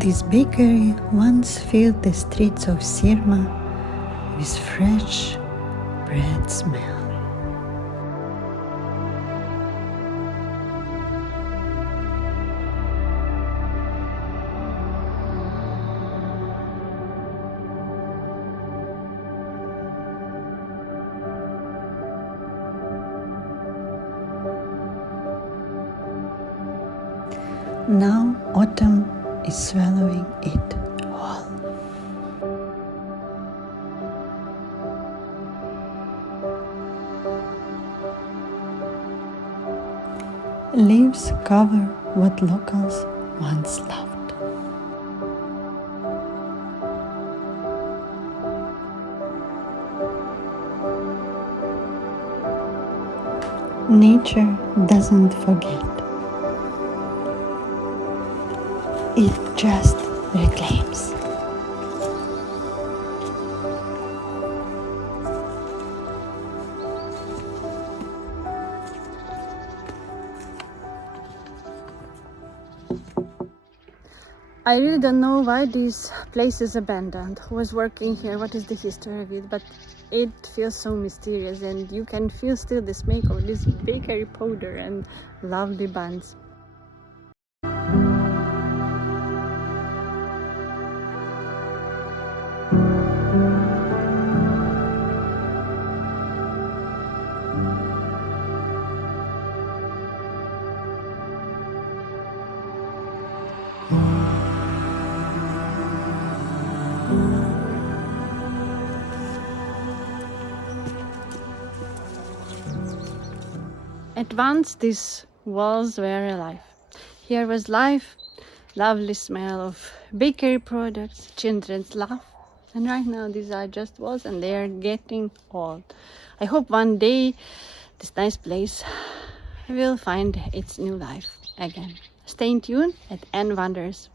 This bakery once filled the streets of Szirma with fresh bread smell. Now autumn is swallowing it all. Leaves cover what locals once loved. Nature doesn't forget. It just reclaims. I really don't know why this place is abandoned. Who was working here? What is the history of it? But it feels so mysterious, and you can feel still the smell of this bakery powder and lovely buns. At once these walls were alive. Here was life, lovely smell of bakery products, children's laugh. And right now these are just walls and they are getting old. I hope one day this nice place will find its new life again. Stay tuned at N Wonders.